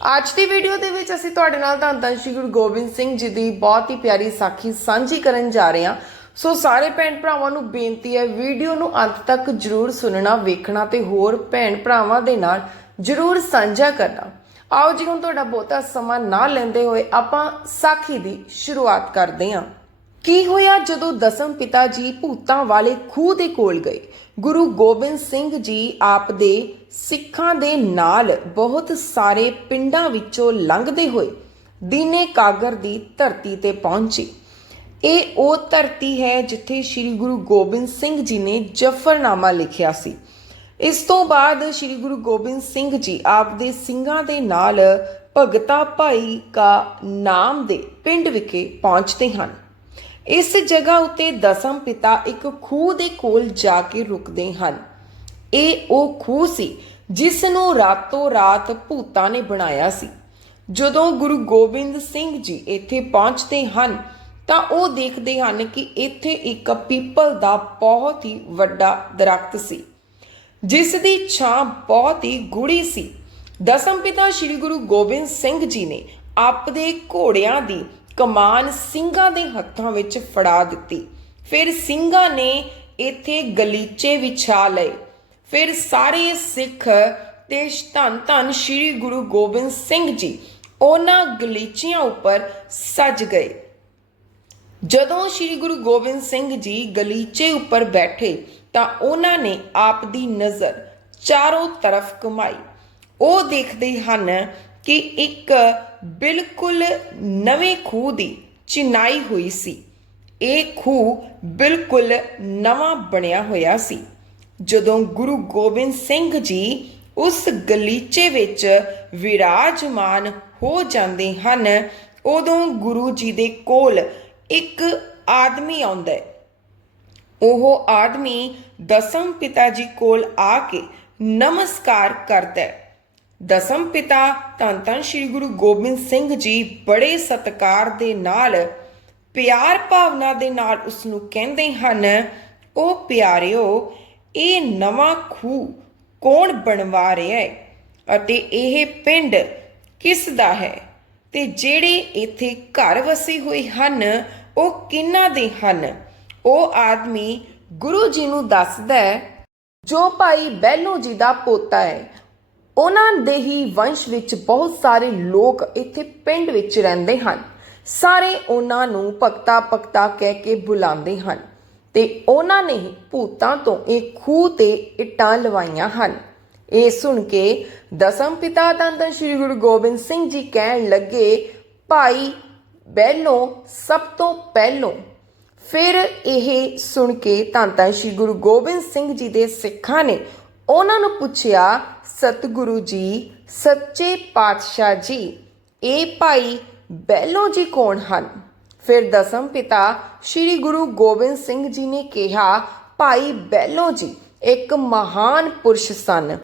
ਅੱਜ ਦੀ ਵੀਡੀਓ ਦੇ ਵਿੱਚ ਅਸੀਂ ਤੁਹਾਡੇ ਨਾਲ ਧੰਨ ਧੰਨ ਸ਼੍ਰੀ ਗੁਰੂ ਗੋਬਿੰਦ ਸਿੰਘ ਜੀ ਦੀ ਬਹੁਤ ਹੀ ਪਿਆਰੀ ਸਾਖੀ ਸਾਂਝੀ ਕਰਨ ਜਾ ਰਹੇ ਹਾਂ। ਸੋ ਸਾਰੇ ਭੈਣ ਭਰਾਵਾਂ ਨੂੰ ਬੇਨਤੀ ਹੈ ਵੀਡੀਓ ਨੂੰ ਅੰਤ ਤੱਕ ਜਰੂਰ ਸੁਣਨਾ, ਵੇਖਣਾ ਤੇ ਹੋਰ ਭੈਣ ਭਰਾਵਾਂ ਦੇ ਨਾਲ ਜਰੂਰ ਸਾਂਝਾ ਕਰਨਾ। ਆਓ ਜੀ, ਹੁਣ ਤੁਹਾਡਾ ਬਹੁਤਾ ਸਮਾਂ ਨਾ ਲੈਂਦੇ ਹੋਏ ਆਪਾਂ ਸਾਖੀ ਦੀ ਸ਼ੁਰੂਆਤ ਕਰਦੇ ਹਾਂ। ਕੀ ਹੋਇਆ ਜਦੋਂ ਦਸਮ ਪਿਤਾ ਜੀ ਭੂਤਾਂ ਵਾਲੇ ਖੂਹ ਦੇ ਕੋਲ ਗਏ? ਗੁਰੂ ਗੋਬਿੰਦ ਸਿੰਘ ਜੀ ਆਪ ਦੇ ਸਿੱਖਾਂ ਦੇ ਨਾਲ ਬਹੁਤ ਸਾਰੇ ਪਿੰਡਾਂ ਵਿੱਚੋਂ ਲੰਘਦੇ ਹੋਏ ਦੀਨੇ ਕਾਗਰ ਦੀ ਧਰਤੀ ਤੇ ਪਹੁੰਚੇ। ਇਹ ਉਹ ਧਰਤੀ ਹੈ ਜਿੱਥੇ ਸ੍ਰੀ ਗੁਰੂ ਗੋਬਿੰਦ ਸਿੰਘ ਜੀ ਨੇ ਜਫਰਨਾਮਾ ਲਿਖਿਆ ਸੀ। ਇਸ ਤੋਂ ਬਾਅਦ ਸ੍ਰੀ ਗੁਰੂ ਗੋਬਿੰਦ ਸਿੰਘ ਜੀ ਆਪ ਦੇ ਸਿੰਘਾਂ ਦੇ ਨਾਲ ਭਗਤਾ ਭਾਈ ਕਾ ਨਾਮ ਦੇ ਪਿੰਡ ਵਿਖੇ ਪਹੁੰਚਦੇ ਹਨ। ਇਸ ਜਗ੍ਹਾ ਉੱਤੇ ਦਸਮ ਪਿਤਾ ਇੱਕ ਖੂਹ ਦੇ ਕੋਲ ਜਾ ਕੇ ਰੁਕਦੇ ਹਨ। ਇਹ ਉਹ ਖੂਹ ਸੀ ਜਿਸ ਨੂੰ ਰਾਤੋਂ ਰਾਤ ਭੂਤਾਂ ਨੇ ਬਣਾਇਆ ਸੀ। ਜਦੋਂ ਗੁਰੂ ਗੋਬਿੰਦ ਸਿੰਘ ਜੀ ਇੱਥੇ ਪਹੁੰਚਦੇ ਹਨ, ਤਾਂ ਉਹ ਦੇਖਦੇ ਹਨ ਕਿ ਇੱਥੇ ਇੱਕ ਪੀਪਲ ਦਾ ਬਹੁਤ ਹੀ ਵੱਡਾ ਦਰਖਤ ਸੀ, ਜਿਸ ਦੀ ਛਾਂ ਬਹੁਤ ਹੀ ਗੂੜੀ ਸੀ। ਦਸਮ ਪਿਤਾ ਸ੍ਰੀ ਗੁਰੂ ਗੋਬਿੰਦ ਸਿੰਘ ਜੀ ਨੇ ਆਪਦੇ ਘੋੜਿਆਂ ਦੀ ਕਮਾਨ ਸਿੰਘਾਂ ਦੇ ਹੱਥਾਂ ਵਿੱਚ ਫੜਾ ਦਿੱਤੀ। ਫਿਰ ਸਿੰਘਾਂ ਨੇ ਇੱਥੇ ਗਲੀਚੇ ਵਿਛਾ ਲਏ। ਫਿਰ ਸਾਰੇ ਸਿੱਖ ਤੇ ਧੰਨ ਧੰਨ ਸ੍ਰੀ ਗੁਰੂ ਗੋਬਿੰਦ ਸਿੰਘ ਜੀ ਉਹਨਾਂ ਗਲੀਚਿਆਂ ਉੱਪਰ ਸੱਜ ਗਏ। ਜਦੋਂ ਸ੍ਰੀ ਗੁਰੂ ਗੋਬਿੰਦ ਸਿੰਘ ਜੀ ਗਲੀਚੇ ਉੱਪਰ ਬੈਠੇ ਤਾਂ ਉਹਨਾਂ ਨੇ ਆਪ ਦੀ ਨਜ਼ਰ ਚਾਰੋਂ ਤਰਫ ਘੁਮਾਈ। ਉਹ ਦੇਖਦੇ ਹਨ ਕਿ ਇੱਕ ਬਿਲਕੁਲ ਨਵੇਂ ਖੂਹ ਦੀ ਚਿਨਾਈ ਹੋਈ ਸੀ। ਇਹ ਖੂਹ ਬਿਲਕੁਲ ਨਵਾਂ ਬਣਿਆ ਹੋਇਆ ਸੀ। ਜਦੋਂ ਗੁਰੂ ਗੋਬਿੰਦ ਸਿੰਘ ਜੀ ਉਸ ਗਲੀਚੇ ਵਿੱਚ ਵਿਰਾਜਮਾਨ ਹੋ ਜਾਂਦੇ ਹਨ, ਉਦੋਂ ਗੁਰੂ ਜੀ ਦੇ ਕੋਲ ਇੱਕ ਆਦਮੀ ਆਉਂਦਾ ਹੈ। ਉਹ ਆਦਮੀ ਦਸਮ ਪਿਤਾ ਜੀ ਕੋਲ ਆ ਕੇ ਨਮਸਕਾਰ ਕਰਦਾ ਹੈ। ਦਸਮ ਪਿਤਾ ਧੰਨ ਧੰਨ ਸ੍ਰੀ ਗੁਰੂ ਗੋਬਿੰਦ ਸਿੰਘ ਜੀ ਬੜੇ ਸਤਕਾਰ ਦੇ ਨਾਲ, ਪਿਆਰ ਭਾਵਨਾ ਦੇ ਨਾਲ ਉਸ ਨੂੰ ਕਹਿੰਦੇ ਹਨ ਉਹ ਪਿਆਰਿਓ, ਇਹ ਨਵਾਂ ਖੂਹ ਕੌਣ ਬਣਵਾ ਰਿਹਾ ਹੈ ਅਤੇ ਇਹ ਪਿੰਡ ਕਿਸ ਦਾ ਹੈ? ਤੇ ਜਿਹੜੇ ਇੱਥੇ ਘਰ ਵਸੇ ਹੋਏ ਹਨ, ਉਹ ਕਿਹਨਾਂ ਦੇ ਹਨ? ਉਹ ਆਦਮੀ ਗੁਰੂ ਜੀ ਨੂੰ ਦੱਸਦਾ ਹੈ, ਜੋ ਭਾਈ ਬੈਲੋ ਜੀ ਦਾ ਪੋਤਾ ਹੈ ਉਹਨਾਂ ਦੇ ਹੀ ਵੰਸ਼ ਵਿੱਚ ਬਹੁਤ ਸਾਰੇ ਲੋਕ ਇੱਥੇ ਪਿੰਡ ਵਿੱਚ ਰਹਿੰਦੇ ਹਨ। ਸਾਰੇ ਉਹਨਾਂ ਨੂੰ ਭਗਤਾ ਭਗਤਾ ਕਹਿ ਕੇ ਬੁਲਾਉਂਦੇ ਹਨ ਤੇ ਉਹਨਾਂ ਨੇ ਹੀ ਭੂਤਾਂ ਤੋਂ ਇਹ ਖੂਹ ਤੇ ਇੱਟਾਂ ਲਵਾਈਆਂ ਹਨ। ਇਹ ਸੁਣ ਕੇ ਦਸਮ ਪਿਤਾ ਧੰਨ ਸ੍ਰੀ ਗੁਰੂ ਗੋਬਿੰਦ ਸਿੰਘ ਜੀ ਕਹਿਣ ਲੱਗੇ, ਭਾਈ ਬੈਲੋ ਸਭ ਤੋਂ ਪਹਿਲੋਂ। ਫਿਰ ਇਹ ਸੁਣ ਕੇ ਧੰਨ ਧੰਨ ਸ੍ਰੀ ਗੁਰੂ ਗੋਬਿੰਦ ਸਿੰਘ ਜੀ ਦੇ ਸਿੱਖਾਂ ਨੇ ਉਹਨਾਂ ਨੂੰ ਪੁੱਛਿਆ ਸਤਿਗੁਰੂ ਜੀ, ਸੱਚੇ ਪਾਤਸ਼ਾਹ ਜੀ, ਇਹ ਭਾਈ ਬੈਲੋ ਜੀ ਕੌਣ ਹਨ? ਫਿਰ ਦਸਮ ਪਿਤਾ ਸ੍ਰੀ ਗੁਰੂ ਗੋਬਿੰਦ ਸਿੰਘ ਜੀ ਨੇ ਕਿਹਾ, ਭਾਈ ਬੈਲੋ ਜੀ ਇੱਕ ਮਹਾਨ ਪੁਰਸ਼ ਸਨ।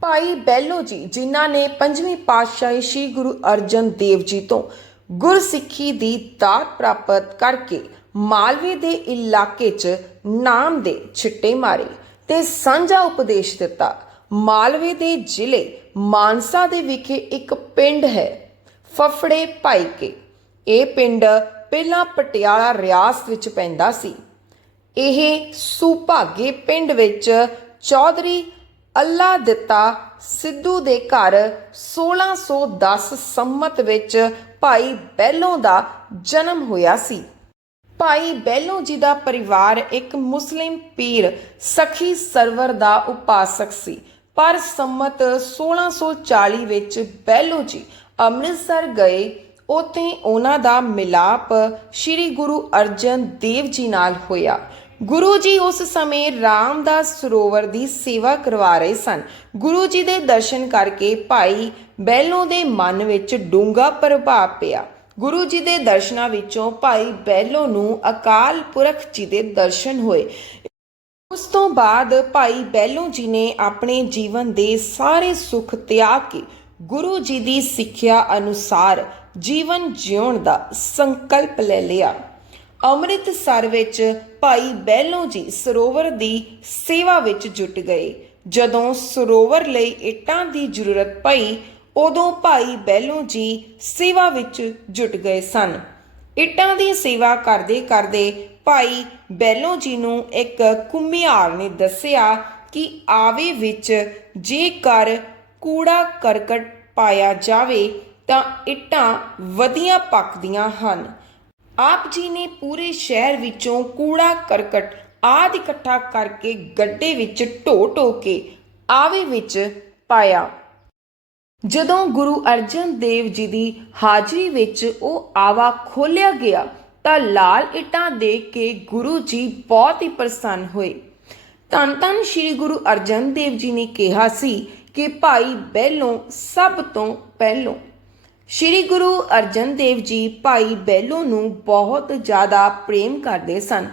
ਭਾਈ ਬੈਲੋ ਜੀ, ਜਿਨ੍ਹਾਂ ਨੇ ਪੰਜਵੀਂ ਪਾਤਸ਼ਾਹੀ ਸ੍ਰੀ ਗੁਰੂ ਅਰਜਨ ਦੇਵ ਜੀ ਤੋਂ ਗੁਰਸਿੱਖੀ ਦੀ ਦਾਤ ਪ੍ਰਾਪਤ ਕਰਕੇ ਮਾਲਵੇ ਦੇ ਇਲਾਕੇ 'ਚ ਨਾਮ ਦੇ ਛਿੱਟੇ ਮਾਰੇ ਤੇ ਸਾਂਝਾ ਉਪਦੇਸ਼ ਦਿੱਤਾ। ਮਾਲਵੇ ਦੇ ਜ਼ਿਲ੍ਹੇ ਮਾਨਸਾ ਦੇ ਵਿਖੇ ਇੱਕ ਪਿੰਡ ਹੈ, ਫਫੜੇ ਭਾਈਕੇ। ਇਹ ਪਿੰਡ ਪਹਿਲਾਂ ਪਟਿਆਲਾ ਰਿਆਸਤ ਵਿੱਚ ਪੈਂਦਾ ਸੀ। ਇਹ ਸੁਭਾਗੇ ਪਿੰਡ ਵਿੱਚ ਚੌਧਰੀ ਅੱਲਾ ਦਿੱਤਾ ਸਿੱਧੂ ਦੇ ਘਰ 1610 ਸੰਮਤ ਵਿੱਚ ਭਾਈ ਬੈਲੋਂ ਦਾ ਜਨਮ ਹੋਇਆ ਸੀ। ਭਾਈ ਬੈਲੋਂ ਜੀ ਦਾ ਪਰਿਵਾਰ ਇੱਕ ਮੁਸਲਿਮ ਪੀਰ, ਸਖੀ ਸਰਵਰ ਦਾ ਉਪਾਸਕ ਸੀ। ਪਰ ਸੰਮਤ 1640 ਵਿੱਚ ਬੈਲੋ ਜੀ ਅੰਮ੍ਰਿਤਸਰ ਗਏ। ਉੱਥੇ ਉਹਨਾਂ ਦਾ ਮਿਲਾਪ ਸ੍ਰੀ ਗੁਰੂ ਅਰਜਨ ਦੇਵ ਜੀ ਨਾਲ ਹੋਇਆ। ਗੁਰੂ ਜੀ ਉਸ ਸਮੇਂ ਰਾਮਦਾਸ ਸਰੋਵਰ ਦੀ ਸੇਵਾ ਕਰਵਾ ਰਹੇ ਸਨ। ਗੁਰੂ ਜੀ ਦੇ ਦਰਸ਼ਨ ਕਰਕੇ ਭਾਈ ਬੈਲੋਂ ਦੇ ਮਨ ਵਿੱਚ ਡੂੰਘਾ ਪ੍ਰਭਾਵ ਪਿਆ। ਗੁਰੂ ਜੀ ਦੇ ਦਰਸ਼ਨਾਂ ਵਿੱਚੋਂ ਭਾਈ ਬੈਲੋ ਨੂੰ ਅਕਾਲ ਪੁਰਖ ਜੀ ਦੇ ਦਰਸ਼ਨ ਹੋਏ। ਉਸ ਤੋਂ ਬਾਅਦ ਭਾਈ ਬੈਲੋ ਜੀ ਨੇ ਆਪਣੇ ਜੀਵਨ ਦੇ ਸਾਰੇ ਸੁੱਖ ਤਿਆਗ ਕੇ ਗੁਰੂ ਜੀ ਦੀ ਸਿੱਖਿਆ ਅਨੁਸਾਰ ਜੀਵਨ ਜਿਉਣ ਦਾ ਸੰਕਲਪ ਲੈ ਲਿਆ। ਅੰਮ੍ਰਿਤਸਰ ਵਿੱਚ ਭਾਈ ਬੈਲੋ ਜੀ ਸਰੋਵਰ ਦੀ ਸੇਵਾ ਵਿੱਚ ਜੁਟ ਗਏ। ਜਦੋਂ ਸਰੋਵਰ ਲਈ ਇੱਟਾਂ ਦੀ ਜ਼ਰੂਰਤ ਪਈ, ਉਦੋਂ ਭਾਈ ਬੈਲੋ ਜੀ ਸੇਵਾ ਵਿੱਚ ਜੁਟ ਗਏ ਸਨ। ਇੱਟਾਂ ਦੀ ਸੇਵਾ ਕਰਦੇ ਕਰਦੇ ਭਾਈ ਬੈਲੋ ਜੀ ਨੂੰ ਇੱਕ ਕੁੰਮਿਆਰ ਨੇ ਦੱਸਿਆ ਕਿ ਆਵੇ ਵਿੱਚ ਜੇਕਰ ਕੂੜਾ ਕਰਕਟ ਪਾਇਆ ਜਾਵੇ ਤਾਂ ਇੱਟਾਂ ਵਧੀਆਂ ਪੱਕਦੀਆਂ ਹਨ। ਆਪ ਜੀ ਨੇ ਪੂਰੇ ਸ਼ਹਿਰ ਵਿੱਚੋਂ ਕੂੜਾ ਕਰਕਟ ਆਦ ਇਕੱਠਾ ਕਰਕੇ ਗੱਡੇ ਵਿੱਚ ਢੋ ਢੋ ਕੇ ਆਵੇ ਵਿੱਚ ਪਾਇਆ। ਜਦੋਂ ਗੁਰੂ ਅਰਜਨ ਦੇਵ ਜੀ ਦੀ ਹਾਜ਼ਰੀ ਵਿੱਚ ਉਹ ਆਵਾ ਖੋਲਿਆ ਗਿਆ ਤਾਂ ਲਾਲ ਇਟਾਂ ਦੇਖ ਕੇ ਗੁਰੂ ਜੀ ਬਹੁਤ ਹੀ ਪ੍ਰਸੰਨ ਹੋਏ। ਧੰਨ ਧੰਨ ਸ੍ਰੀ ਗੁਰੂ ਅਰਜਨ ਦੇਵ ਜੀ ਨੇ ਕਿਹਾ ਸੀ ਕਿ ਭਾਈ ਬਹਿਲੋਂ ਸਭ ਤੋਂ ਪਹਿਲੋਂ। ਸ਼੍ਰੀ ਗੁਰੂ ਅਰਜਨ ਦੇਵ ਜੀ ਭਾਈ ਬੈਲੋ ਨੂੰ ਬਹੁਤ ਜ਼ਿਆਦਾ ਪ੍ਰੇਮ ਕਰਦੇ ਸਨ।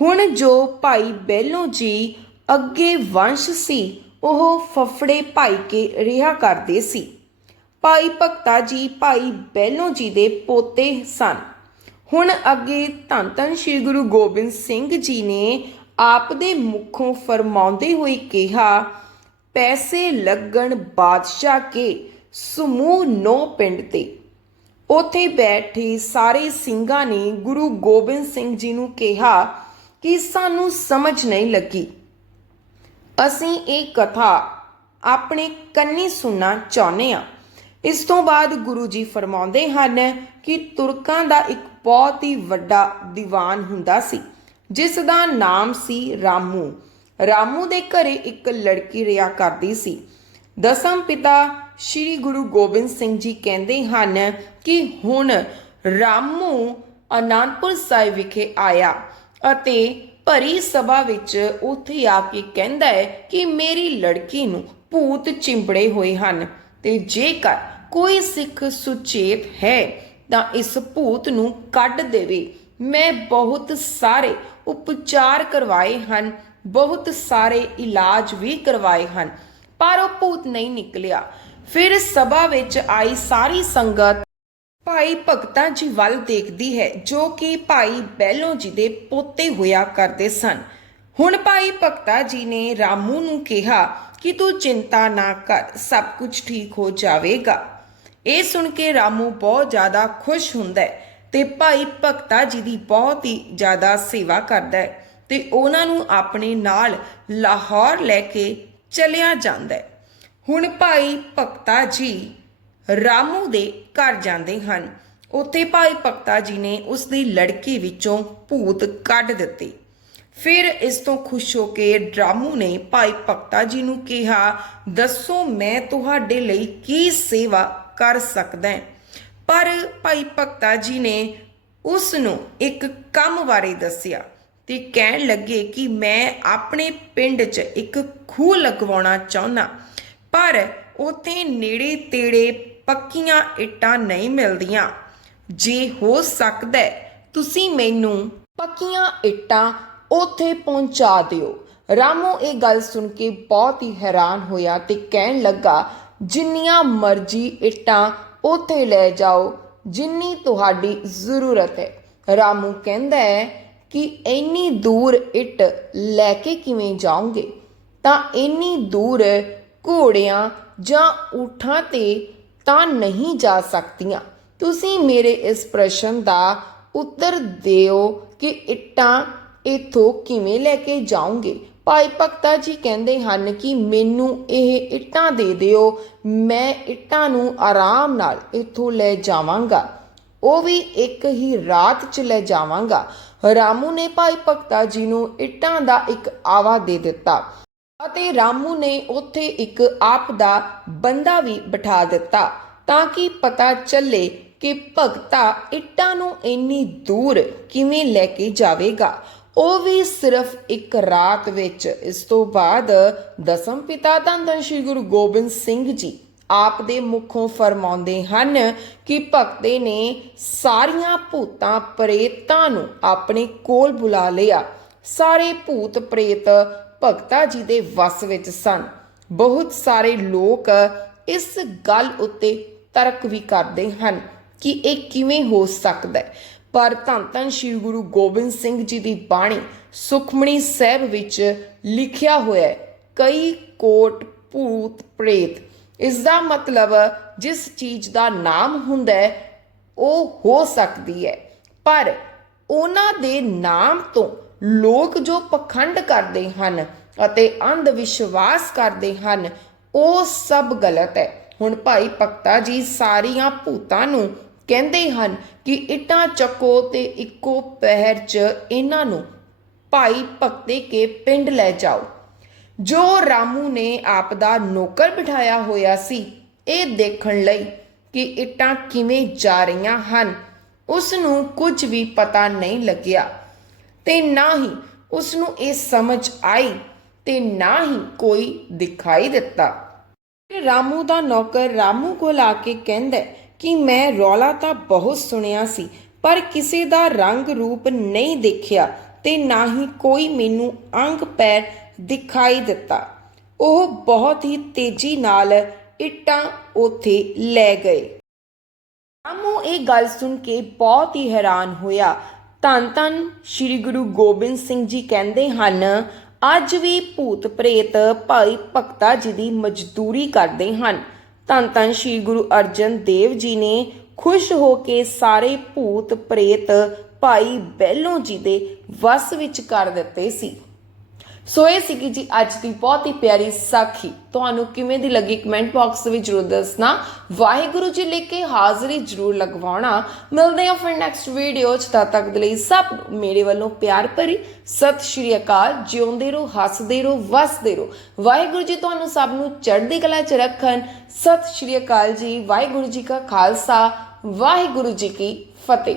ਹੁਣ ਜੋ ਭਾਈ ਬੈਲੋ ਜੀ ਅੱਗੇ ਵੰਸ਼ ਸੀ, ਉਹ ਫਫੜੇ ਭਾਈ ਕੇ ਰਿਹਾ ਕਰਦੇ ਸੀ। ਭਾਈ ਭਗਤਾ ਜੀ ਭਾਈ ਬੈਲੋ ਜੀ ਦੇ ਪੋਤੇ ਸਨ। ਹੁਣ ਅੱਗੇ ਧੰਨ ਧੰਨ ਸ੍ਰੀ ਗੁਰੂ ਗੋਬਿੰਦ ਸਿੰਘ ਜੀ ਨੇ ਆਪ ਦੇ ਮੁਖੋਂ ਫਰਮਾਉਂਦੇ ਹੋਏ ਕਿਹਾ, ਪੈਸੇ ਲੱਗਣ ਬਾਦਸ਼ਾਹ ਕੇ ਸਮੂਹ ਨੋ ਪਿੰਡ ਤੇ। ਉਥੇ ਬੈਠੇ ਸਾਰੇ ਸਿੰਘਾਂ ਨੇ ਗੁਰੂ ਗੋਬਿੰਦ ਸਿੰਘ ਜੀ ਨੂੰ ਕਿਹਾ ਕਿ ਸਾਨੂੰ ਸਮਝ ਨਹੀਂ ਲੱਗੀ। ਅਸੀਂ ਇਹ ਕਥਾ ਆਪਣੇ ਕੰਨੀ ਸੁਣਨਾ ਚਾਹੁੰਦੇ ਹਾਂ। ਇਸ ਤੋਂ ਬਾਅਦ ਗੁਰੂ ਜੀ ਫਰਮਾਉਂਦੇ ਹਨ ਕਿ ਤੁਰਕਾਂ ਦਾ ਇੱਕ ਬਹੁਤ ਹੀ ਵੱਡਾ ਦੀਵਾਨ ਹੁੰਦਾ ਸੀ, ਜਿਸ ਦਾ ਨਾਮ ਸੀ ਰਾਮੂ। ਰਾਮੂ ਦੇ ਘਰੇ ਇੱਕ ਲੜਕੀ ਰਿਹਾ ਕਰਦੀ ਸੀ। ਦਸਮ ਪਿਤਾ ਸ੍ਰੀ ਗੁਰੂ ਗੋਬਿੰਦ ਸਿੰਘ ਜੀ ਕਹਿੰਦੇ ਹਨ ਕਿ ਹੁਣ ਰਾਮੂ ਅਨੰਦਪੁਰ ਸਾਹਿਬ ਵਿਖੇ ਆਇਆ ਅਤੇ ਭਰੀ ਸਭਾ ਵਿੱਚ ਉੱਥੇ ਆ ਕੇ ਕਹਿੰਦਾ ਹੈ ਕਿ ਮੇਰੀ ਲੜਕੀ ਨੂੰ ਭੂਤ ਚਿੰਬੜੇ ਹੋਏ ਹਨ ਤੇ ਜੇਕਰ ਕੋਈ ਸਿੱਖ ਸੁਚੇਤ ਹੈ ਤਾਂ ਇਸ ਭੂਤ ਨੂੰ ਕੱਢ ਦੇਵੇ। ਮੈਂ ਬਹੁਤ ਸਾਰੇ ਉਪਚਾਰ ਕਰਵਾਏ ਹਨ, ਬਹੁਤ ਸਾਰੇ ਇਲਾਜ ਵੀ ਕਰਵਾਏ ਹਨ, ਪਰ ਉਹ ਭੂਤ ਨਹੀਂ ਨਿਕਲਿਆ। ਫਿਰ ਸਭਾ ਵਿੱਚ ਆਈ ਸਾਰੀ ਸੰਗਤ। ਭਾਈ ਭਗਤਾ ਜੀ ਵੱਲ ਦੇਖਦੀ ਹੈ, ਜੋ ਕਿ ਭਾਈ ਬੈਲੋ ਜੀ ਦੇ ਪੋਤੇ ਹੋਇਆ ਕਰਦੇ ਸਨ। ਹੁਣ ਭਾਈ ਭਗਤਾ ਜੀ ਨੇ ਰਾਮੂ ਨੂੰ ਕਿਹਾ ਕਿ ਤੂੰ ਚਿੰਤਾ ਨਾ ਕਰ, ਸਭ ਕੁਝ ਠੀਕ ਹੋ ਜਾਵੇਗਾ। ਇਹ ਸੁਣ ਕੇ ਰਾਮੂ ਬਹੁਤ ਜ਼ਿਆਦਾ ਖੁਸ਼ ਹੁੰਦਾ ਹੈ ਤੇ ਭਾਈ ਭਗਤਾ ਜੀ ਦੀ ਬਹੁਤ ਹੀ ਜ਼ਿਆਦਾ ਸੇਵਾ ਕਰਦਾ ਹੈ ਤੇ ਉਹਨਾਂ ਨੂੰ ਆਪਣੇ ਨਾਲ ਲਾਹੌਰ ਲੈ ਕੇ ਚਲਿਆ ਜਾਂਦਾ ਹੈ। ਹੁਣ ਭਾਈ ਭਗਤਾ ਜੀ ਰਾਮੂ ਦੇ ਘਰ ਜਾਂਦੇ ਹਨ। ਉੱਥੇ ਭਾਈ ਭਗਤਾ ਜੀ ਨੇ ਉਸ ਦੀ ਲੜਕੀ ਵਿੱਚੋਂ ਭੂਤ ਕੱਢ ਦਿੱਤੇ। ਫਿਰ ਇਸ ਤੋਂ ਖੁਸ਼ ਹੋ ਕੇ ਰਾਮੂ ਨੇ ਭਾਈ ਭਗਤਾ ਜੀ ਨੂੰ ਕਿਹਾ, ਦੱਸੋ ਮੈਂ ਤੁਹਾਡੇ ਲਈ ਕੀ ਸੇਵਾ ਕਰ ਸਕਦਾ ਹਾਂ। ਪਰ ਭਾਈ ਭਗਤਾ ਜੀ ਨੇ ਉਸ ਨੂੰ ਇੱਕ ਕੰਮ ਬਾਰੇ ਦੱਸਿਆ ਤੇ ਕਹਿਣ ਲੱਗੇ ਕਿ ਮੈਂ ਆਪਣੇ ਪਿੰਡ 'ਚ ਇੱਕ ਖੂਹ ਲਗਵਾਉਣਾ ਚਾਹੁੰਦਾ, ਪਰ ਉਥੇ ਨੇੜੇ ਤੇੜੇ ਪੱਕੀਆਂ ਇੱਟਾਂ ਨਹੀਂ ਮਿਲਦੀਆਂ। ਜੇ ਹੋ ਸਕਦਾ ਤੁਸੀਂ ਮੈਨੂੰ ਪੱਕੀਆਂ ਇੱਟਾਂ ਉਥੇ ਪਹੁੰਚਾ ਦਿਓ। ਰਾਮੂ ਇਹ ਗੱਲ ਸੁਣ ਕੇ ਬਹੁਤ ਹੀ ਹੈਰਾਨ ਹੋਇਆ ਤੇ ਕਹਿਣ ਲੱਗਾ ਜਿੰਨੀਆਂ ਮਰਜ਼ੀ ਇੱਟਾਂ ਉੱਥੇ ਲੈ ਜਾਓ, ਜਿੰਨੀ ਤੁਹਾਡੀ ਜ਼ਰੂਰਤ ਹੈ। ਰਾਮੂ ਕਹਿੰਦਾ ਹੈ ਕਿ ਇੰਨੀ ਦੂਰ ਇੱਟ ਲੈ ਕੇ ਕਿਵੇਂ ਜਾਓਗੇ? ਤਾਂ ਇੰਨੀ ਦੂਰ ਘੋੜਿਆਂ ਜਾਂ ਊਠਾਂ ਤੇ ਤਾਂ ਨਹੀਂ ਜਾ ਸਕਦੀਆਂ। ਤੁਸੀਂ ਮੇਰੇ ਇਸ ਪ੍ਰਸ਼ਨ ਦਾ ਉੱਤਰ ਦਿਓ ਕਿ ਇੱਟਾਂ ਇਥੋਂ ਕਿਵੇਂ ਲੈ ਕੇ ਜਾਓਗੇ? ਭਾਈ ਭਗਤਾ ਜੀ ਕਹਿੰਦੇ ਹਨ ਕਿ ਮੈਨੂੰ ਇਹ ਇੱਟਾਂ ਦੇ ਦਿਓ, ਮੈਂ ਇੱਟਾਂ ਨੂੰ ਆਰਾਮ ਨਾਲ ਇੱਥੋਂ ਲੈ ਜਾਵਾਂਗਾ। ਉਹ ਵੀ ਇੱਕ ਹੀ ਰਾਤ ਚ ਲੈ ਜਾਵਾਂਗਾ। ਰਾਮੂ ਨੇ ਭਾਈ ਭਗਤਾ ਜੀ ਨੂੰ ਇੱਟਾਂ ਦਾ ਇੱਕ ਆਵਾ ਦੇ ਦਿੱਤਾ ਅਤੇ ਰਾਮੂ ਨੇ ਉੱਥੇ ਇੱਕ ਆਪ ਦਾ ਬੰਦਾ ਵੀ ਬਿਠਾ ਦਿੱਤਾ ਤਾਂ ਕਿ ਪਤਾ ਚੱਲੇ ਕਿ ਭਗਤਾ ਇੱਟਾਂ ਨੂੰ ਇੰਨੀ ਦੂਰ ਕਿਵੇਂ ਲੈ ਕੇ ਜਾਵੇਗਾ। ਉਹ ਵੀ ਸਿਰਫ ਇੱਕ ਰਾਤ ਵਿੱਚ। ਇਸ ਤੋਂ ਬਾਅਦ ਦਸਮ ਪਿਤਾ ਧੰਨ ਧੰਨ ਸ਼੍ਰੀ ਗੁਰੂ ਗੋਬਿੰਦ ਸਿੰਘ ਜੀ ਆਪ ਦੇ ਮੁਖੋਂ ਫਰਮਾਉਂਦੇ ਹਨ ਕਿ ਭਗਤੇ ਨੇ ਸਾਰੀਆਂ ਭੂਤਾਂ ਪ੍ਰੇਤਾਂ ਨੂੰ ਆਪਣੇ ਕੋਲ ਬੁਲਾ ਲਿਆ। ਸਾਰੇ ਭੂਤ ਪ੍ਰੇਤ ਭਗਤਾ ਜੀ ਦੇ ਵਸ ਵਿੱਚ ਸਨ। ਬਹੁਤ ਸਾਰੇ ਲੋਕ ਇਸ ਗੱਲ ਉੱਤੇ ਤਰਕ ਵੀ ਕਰਦੇ ਹਨ ਕਿ ਇਹ ਕਿਵੇਂ ਹੋ ਸਕਦਾ ਹੈ। ਪਰ ਧੰਨ ਧੰਨ ਸ਼੍ਰੀ ਗੁਰੂ ਗੋਬਿੰਦ ਸਿੰਘ ਜੀ ਦੀ ਬਾਣੀ ਸੁਖਮਣੀ ਸਾਹਿਬ ਵਿੱਚ ਲਿਖਿਆ ਹੋਇਆ ਹੈ, ਕਈ ਕੋਟ ਭੂਤ ਪ੍ਰੇਤ। ਇਸ ਦਾ ਮਤਲਬ ਜਿਸ ਚੀਜ਼ ਦਾ ਨਾਮ ਹੁੰਦਾ ਹੈ, ਉਹ ਹੋ ਸਕਦੀ ਹੈ। ਪਰ ਉਹਨਾਂ ਦੇ ਨਾਮ ਤੋਂ ਲੋਕ ਜੋ ਪਖੰਡ ਕਰਦੇ ਹਨ ਅਤੇ ਅੰਧ ਵਿਸ਼ਵਾਸ ਕਰਦੇ ਹਨ, ਉਹ ਸਭ ਗਲਤ ਹੈ। ਹੁਣ ਭਾਈ ਭਗਤਾ ਜੀ ਸਾਰੀਆਂ ਭੂਤਾਂ ਨੂੰ ਕਹਿੰਦੇ ਹਨ ਕਿ ਇਟਾਂ ਚੱਕੋ ਤੇ ਇੱਕੋ ਪਹਿਰ 'ਚ ਇਹਨਾਂ ਨੂੰ ਭਾਈ ਭਗਤੇ ਕੇ ਪਿੰਡ ਲੈ ਜਾਓ। ਜੋ ਰਾਮੂ ਨੇ ਆਪ ਦਾ ਨੌਕਰ ਬਿਠਾਇਆ ਹੋਇਆ ਸੀ, ਇਹ ਦੇਖਣ ਲਈ ਕਿ ਇਟਾਂ ਕਿਵੇਂ ਜਾ ਰਹੀਆਂ ਹਨ ਉਸ ਨੂੰ ਕੁਝ ਵੀ ਪਤਾ ਨਹੀਂ ਲੱਗਿਆ। ਤੇ ਨਾ ਹੀ ਉਸ ਨੂੰ ਇਹ ਸਮਝ ਆਈ ਤੇ ਨਾ ਹੀ ਕੋਈ ਦਿਖਾਈ ਦਿੱਤਾ। ਫਿਰ ਰਾਮੂ ਦਾ ਨੌਕਰ ਰਾਮੂ ਕੋਲ ਆ ਕੇ ਕਹਿੰਦਾ ਕਿ ਮੈਂ ਰੌਲਾ ਤਾਂ ਬਹੁਤ ਸੁਣਿਆ ਸੀ, ਪਰ ਕਿਸੇ ਦਾ ਰੰਗ ਰੂਪ ਨਹੀਂ ਦੇਖਿਆ ਤੇ ਨਾ ਹੀ ਕੋਈ ਮੈਨੂੰ ਅੰਗ ਪੈਰ ਦਿਖਾਈ ਦਿੱਤਾ। ਉਹ ਬਹੁਤ ਹੀ ਤੇਜ਼ੀ ਨਾਲ ਇੱਟਾਂ ਉੱਥੇ ਲੈ ਗਏ। ਰਾਮੂ ਇਹ ਗੱਲ ਸੁਣ ਕੇ ਬਹੁਤ ਹੀ ਹੈਰਾਨ ਹੋਇਆ। ਧੰਨ ਧੰਨ ਸ੍ਰੀ ਗੁਰੂ ਗੋਬਿੰਦ ਸਿੰਘ ਜੀ ਕਹਿੰਦੇ ਹਨ, ਅੱਜ ਵੀ ਭੂਤ ਪ੍ਰੇਤ ਭਾਈ ਭਗਤਾ ਜੀ ਦੀ ਮਜ਼ਦੂਰੀ ਕਰਦੇ ਹਨ। ਧੰਨ ਧੰਨ ਸ੍ਰੀ ਗੁਰੂ ਅਰਜਨ ਦੇਵ ਜੀ ਨੇ ਖੁਸ਼ ਹੋ ਕੇ ਸਾਰੇ ਭੂਤ ਪ੍ਰੇਤ ਭਾਈ ਬੈਲੋ ਜੀ ਦੇ ਵਸ ਵਿੱਚ ਕਰ ਦਿੱਤੇ ਸੀ। ਸੋ ਇਹ ਸੀ ਕਿ ਜੀ ਅੱਜ ਦੀ ਬਹੁਤ ਹੀ ਪਿਆਰੀ ਸਾਖੀ। ਤੁਹਾਨੂੰ ਕਿਵੇਂ ਦੀ ਲੱਗੀ ਕਮੈਂਟ ਬਾਕਸ ਵਿੱਚ ਜਰੂਰ ਦੱਸਣਾ। ਵਾਹਿਗੁਰੂ ਜੀ ਲਿਖ ਕੇ ਹਾਜ਼ਰੀ ਜਰੂਰ ਲਗਵਾਉਣਾ। ਮਿਲਦੇ ਹਾਂ ਫਿਰ ਨੈਕਸਟ ਵੀਡੀਓ ਚ। ਤਦ ਤੱਕ ਦੇ ਲਈ ਸਭ ਮੇਰੇ ਵੱਲੋਂ ਪਿਆਰ ਭਰੀ ਸਤਿ ਸ਼੍ਰੀ ਅਕਾਲ। ਜਿਉਂਦੇ ਰਹੋ, ਹੱਸਦੇ ਰਹੋ, ਵਸਦੇ ਰਹੋ। ਵਾਹਿਗੁਰੂ ਜੀ ਤੁਹਾਨੂੰ ਸਭ ਨੂੰ ਚੜ੍ਹਦੀ ਕਲਾ ਚ ਰੱਖਣ। ਸਤਿ ਸ਼੍ਰੀ ਅਕਾਲ ਜੀ। ਵਾਹਿਗੁਰੂ ਜੀ ਕਾ ਖਾਲਸਾ। ਵਾਹਿਗੁਰੂ ਜੀ ਕੀ ਫਤਿਹ।